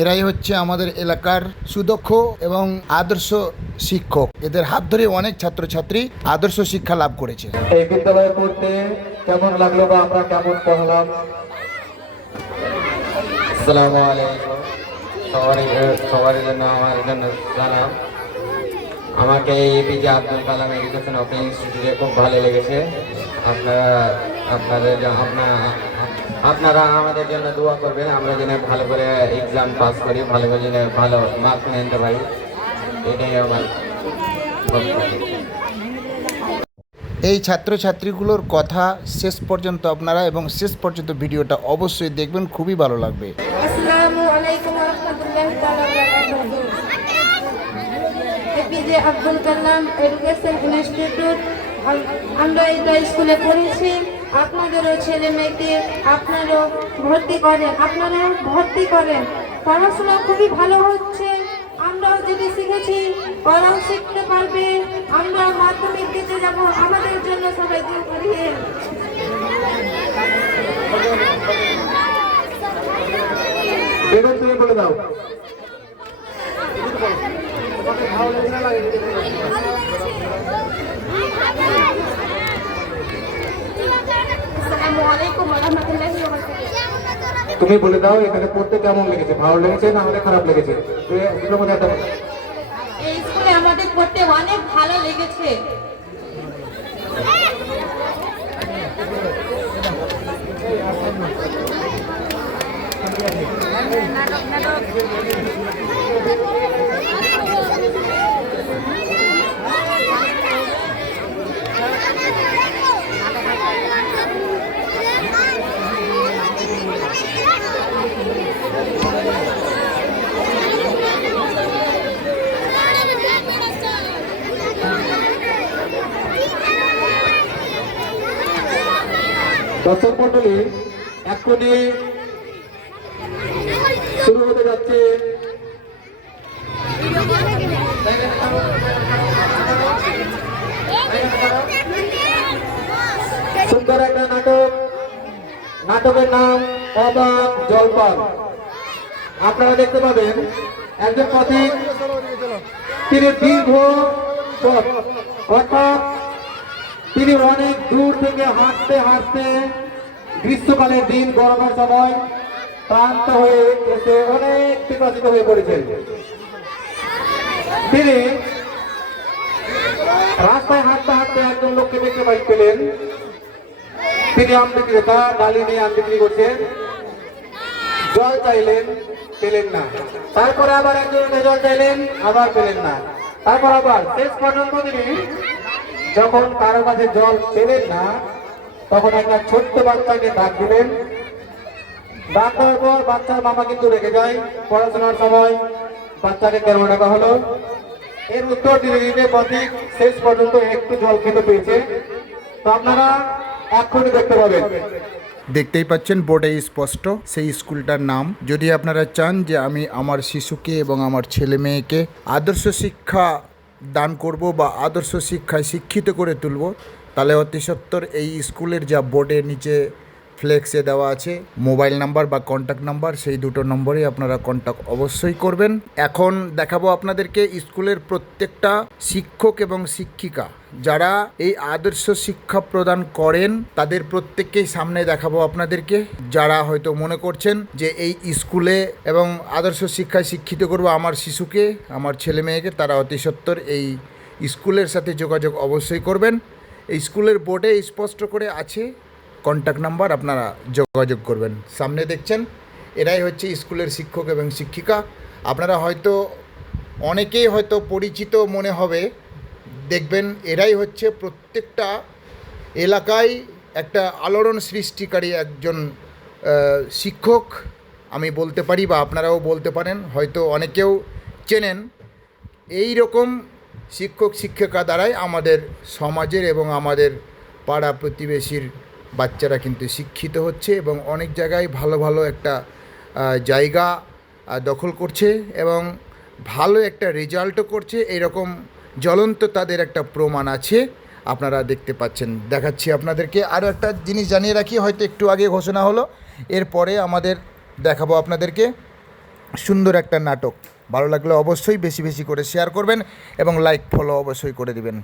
এরাই হচ্ছে আমাদের এলাকার সুদক্ষ এবং আদর্শ শিক্ষক। এদের হাত ধরে অনেক ছাত্রছাত্রী আদর্শ শিক্ষা লাভ করেছে। এই বিদ্যালয়ে পড়তে কেমন লাগলো বা আমরা কেমন পড়লাম? আসসালামু আলাইকুম। সবার জন্য আমার জন্য জানাম, আমাকে APJ Abdul Kalam education of ইনস্টিটিউটে খুব ভালো লেগেছে। আপনারা আমাদের জন্য দোয়া করবেন, আমরা যেন ভালো করে এক্সাম পাস করি, ভালো করে যেন ভালো মার্ক নিতে পারি, এটাই আমার বক্তব্য। এই ছাত্রছাত্রীগুলোর কথা শেষ পর্যন্ত আপনারা এবং শেষ পর্যন্ত ভিডিওটা অবশ্যই দেখবেন, খুবই ভালো লাগবে। আসসালামু আলাইকুম ওয়া রাহমাতুল্লাহি তাআলা ওয়া বারাকাতুহু। APJ Abdul Kalam education institute, আমরা এটা স্কুলে পড়েছি। আপনাদেরও ছেলে মেয়েকে আপনারাও ভর্তি করেন। পড়াশোনা খুবই ভালো হচ্ছে। আমরাও যেটা শিখেছি ওরাও শিখতে পারবে। আমরা মাধ্যমিক দিতে যাব, আমাদের জন্য সবাই দোয়া করিয়েন। বেগম তুমি বলে দাও। আসসালামু আলাইকুম ওয়া রাহমাতুল্লাহি ওয়া বারাকাতুহু। তুমি বলে দাও এখানে পড়তে কেমন লেগেছে, ভালো লেগেছে না হলে খারাপ লেগেছে? এই স্কুলে আমাদের পড়তে অনেক ভালো লেগেছে। দর্শক মন্ডলী, এক্ষুনি শুরু হতে যাচ্ছে সুন্দর একটা নাটক। নাটকের নাম অবাক জলপান। আপনারা দেখতে পাবেন একজন পথিক, তিনি দীর্ঘ পথ, অর্থাৎ তিনি অনেক দূর থেকে হাঁটতে হাঁটতে গ্রীষ্মকালের দিন, গরমের সময় ক্লান্ত হয়ে এসে অনেক বিকশিত হয়ে পড়েছেন। তিনি রাস্তায় হাঁটতে হাঁটতে একজন লোককে দেখতে পেলেন। তিনি আম বিক্রেতা, ডালি নিয়ে আম বিক্রি করছেন। জল চাইলেন, পেলেন না। তারপরে আবার একজনকে জল চাইলেন, আবার পেলেন না। তারপর আবার শেষ পর্যন্ত তিনি যখন কারো কাছে জল পেলেন না, তখন একটা ছোট্ট বাচ্চাকে ডাক দিলেন। ডাক দেওয়ার পর বাচ্চার মামা কিন্তু রেখে যায়। পড়াশোনার সময় বাচ্চাকে কেন ডাকা হলো, এর উত্তর দিতে দিতে পথিক শেষ পর্যন্ত একটু জল খেতে পেয়েছে। তো আপনারা এক্ষুনি দেখতে পাবেন। দেখতেই পাচ্ছেন বোর্ডে স্পষ্ট সেই স্কুলটার নাম। যদি আপনারা চান যে আমি আমার শিশুকে এবং আমার ছেলে মেয়েকে আদর্শ শিক্ষা দান করব বা আদর্শ শিক্ষায় শিক্ষিত করে তুলব, তাহলে অতি সত্বর এই স্কুলের যা বোর্ডের নিচে ফ্লেক্সে দেওয়া আছে মোবাইল নাম্বার বা কন্ট্যাক্ট নাম্বার, সেই দুটো নম্বরে আপনারা কন্ট্যাক্ট অবশ্যই করবেন। এখন দেখাবো আপনাদেরকে স্কুলের প্রত্যেকটা শিক্ষক এবং শিক্ষিকা যারা এই আদর্শ শিক্ষা প্রদান করেন, তাদের প্রত্যেককেই সামনে দেখাবো আপনাদেরকে। যারা হয়তো মনে করছেন যে এই স্কুলে এবং আদর্শ শিক্ষায় শিক্ষিত করবো আমার শিশুকে, আমার ছেলে মেয়েকে, তারা অতি সত্বর এই স্কুলের সাথে যোগাযোগ অবশ্যই করবেন। এই স্কুলের বোর্ডে স্পষ্ট করে আছে কন্ট্যাক্ট নাম্বার, আপনারা যোগাযোগ করবেন। সামনে দেখছেন এরাই হচ্ছে স্কুলের শিক্ষক এবং শিক্ষিকা। আপনারা হয়তো অনেকেই হয়তো পরিচিত মনে হবে, দেখবেন এরাই হচ্ছে প্রত্যেকটা এলাকায় একটা আলোড়ন সৃষ্টিকারী একজন শিক্ষক আমি বলতে পারি, বা আপনারাও বলতে পারেন, হয়তো অনেকেও চেনেন। এই রকম শিক্ষক শিক্ষিকা দ্বারাই আমাদের সমাজের এবং আমাদের পাড়া প্রতিবেশীর বাচ্চারা কিন্তু শিক্ষিত হচ্ছে এবং অনেক জায়গায় ভালো ভালো একটা জায়গা দখল করছে এবং ভালো একটা রেজাল্টও করছে। এরকম জ্বলন্ত তাদের একটা প্রমাণ আছে, আপনারা দেখতে পাচ্ছেন। দেখাচ্ছি আপনাদেরকে। আরও একটা জিনিস জানিয়ে রাখি, হয়তো একটু আগে ঘোষণা হলো, এরপরে আমাদের দেখাবো আপনাদেরকে সুন্দর একটা নাটক। ভালো লাগলে অবশ্যই বেশি বেশি করে শেয়ার করবেন এবং লাইক ফলো অবশ্যই করে দিবেন।